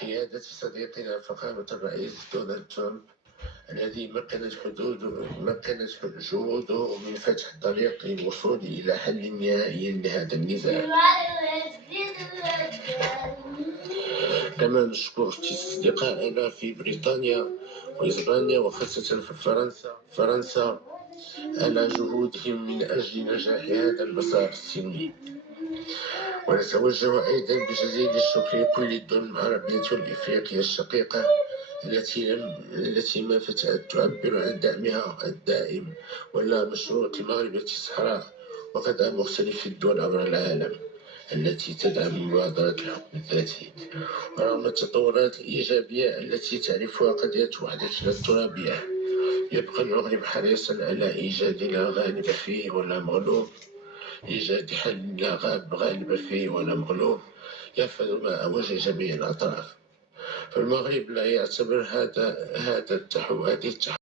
قيادة صديقنا فخامة الرئيس دونالد ترامب الذي مكنت جهوده من فتح طريق للوصول إلى حل نهائي لهذا النزاع. كما نشكر أصدقائنا في بريطانيا وإسبانيا وخاصة في فرنسا على جهودهم من أجل نجاح هذا المسار السلمي. ونتوجه أيضا بجزيل الشكر لكل الدول العربية والإفريقية الشقيقة التي ما فتأت تعبر عن دعمها الدائم ولا مشروط لمغاربة الصحراء وقضاء مختلف الدول عبر العالم التي تدعم مبادرة الحكم الذاتي. ورغم التطورات الإيجابية التي تعرفها قضية وحدتنا الترابية، يبقى المغرب حريصا على إيجاد لا غالب فيه ولا مغلوب، إيجاد حل لا غالب فيه ولا مغلوب يفعل ما أوجه جميع الأطراف. فالمغرب لا يعتبر هذه التحول